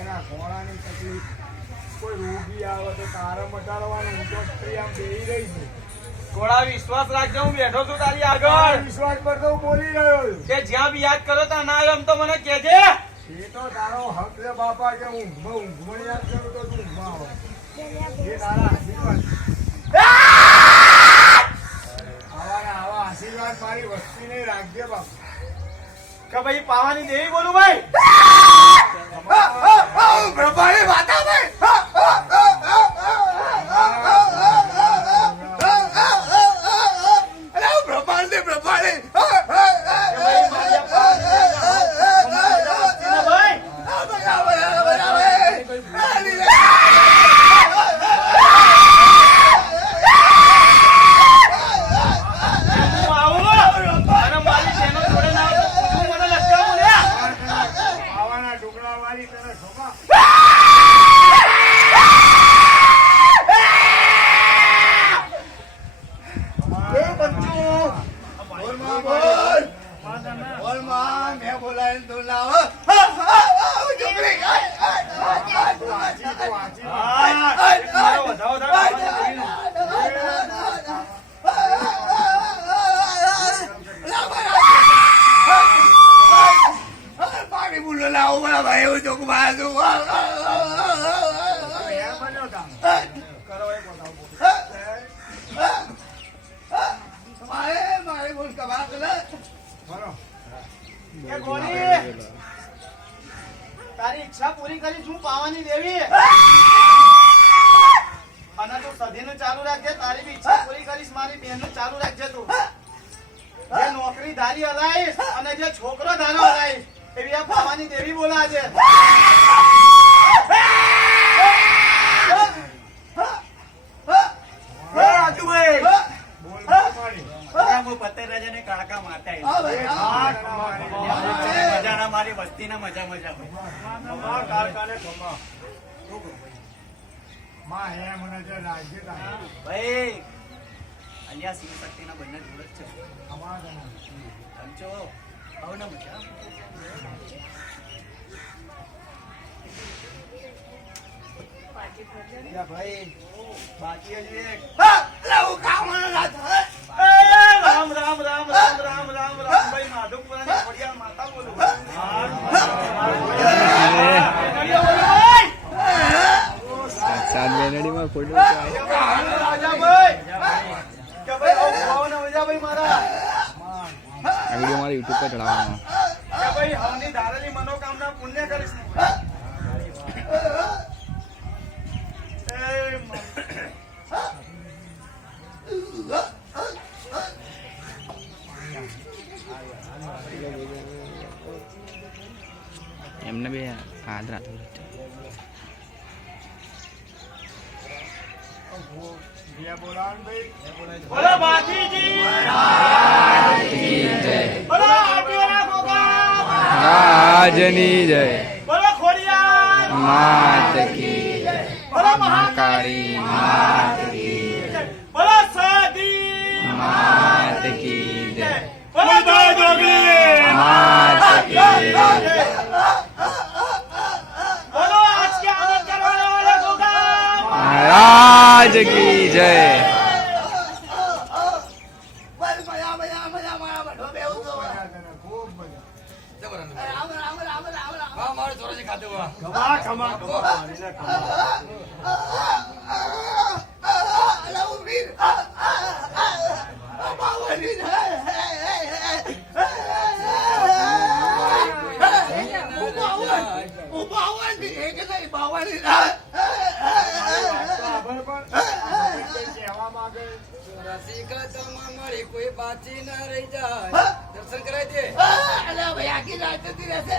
એના ઘોડાની તકલીફ કોઈ રોગી આવે તો તારે મટાડવાનું હું તો સ્ત્રી આમ બેહી રહી છે. થોડા વિશ્વાસ રાખજો, હું બેઠો છું તારી આગળ. વિશ્વાસ પર તો હું બોલી રહ્યો છું કે જ્યાં બી યાદ કરો ત્યાં ના આવ્યો એમ તો મને કહેજે. એ તો તારો હક છે બાપા કે હું ઊંઘમાં યાદ કરું તો તું ઊંઘમાં આવે એ તારા આશીર્વાદ. આવા આશીર્વાદ મારી વસ્તી નહીં રાખજે બાપા. કે ભાઈ પાવાની દેવી બોલું ભાઈ. પ્રભારી વાતા ભાઈ તારી ઈચ્છા પૂરી કરી છું પાવાની દેવી. અને તું સધીનું ચાલુ રાખજે. તારી બી ઈચ્છા પૂરી કરીશ, મારી બહેનનું ચાલુ રાખજે. તું જે નોકરી ધારી હલાઈશ અને જે છોકરો ધારો હલાઈશ એવી આ પાવાની દેવી બોલાજે. કાકા માતા મજાના મારી વસ્તી ના મજા મજા ભાઈ અહીંયા શિવ શક્તિ ના બંને જોડે જ છે. સમજો આવો ને મજા ભાઈ બાકી હજુ એક રામ રામ રામ રામ રામ રામ રામ ભાઈ માધવપુરાની ખોડિયાર માતા બોલું. સાત બેનડીમાં ફોટો રાજા ભાઈ કે ભાઈ આવો ને મજા ભાઈ મારા આ વિડિયો મારા YouTube પર ચડાવવાનો કે ભાઈ હવની ધારેલી મનોકામના પુણ્ય કરીશ. એમને બે હાથ રાતો બોલો બાજીજી બોલો આટીના ગોગા રાજની જય બોલો ખોડિયાર માત કી જય બોલો મહાકાળી માત કી જય બોલો સાદી માત કી જય બોલો જોગી માત કી જય બોલો आज के आनंद करवाने वाले गोगा महाराज की जय કોઈ બાચી ના રહી જાય દર્શન કરાય દે ભાઈ આખી રાત જતી રહેશે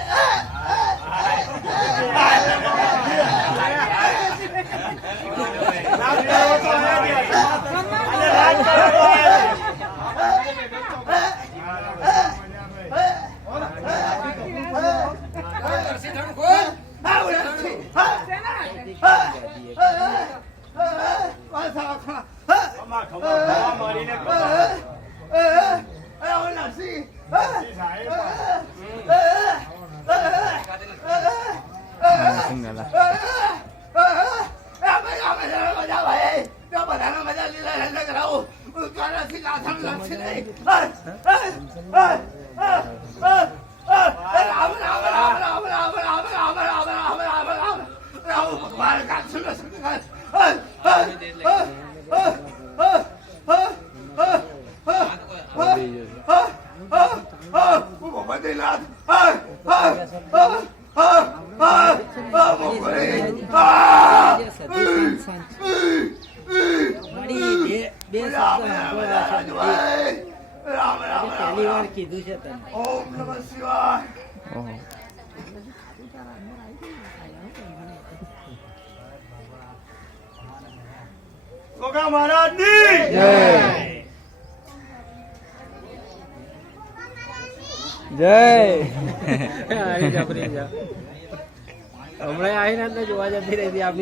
પહેલી વાર કીધું છે તને. ઓમ નમઃ શિવાય. ઓહો. ગોગા મહારાજની જય જય હમણાં આવીને જોવા જતી રહી હતી આપણી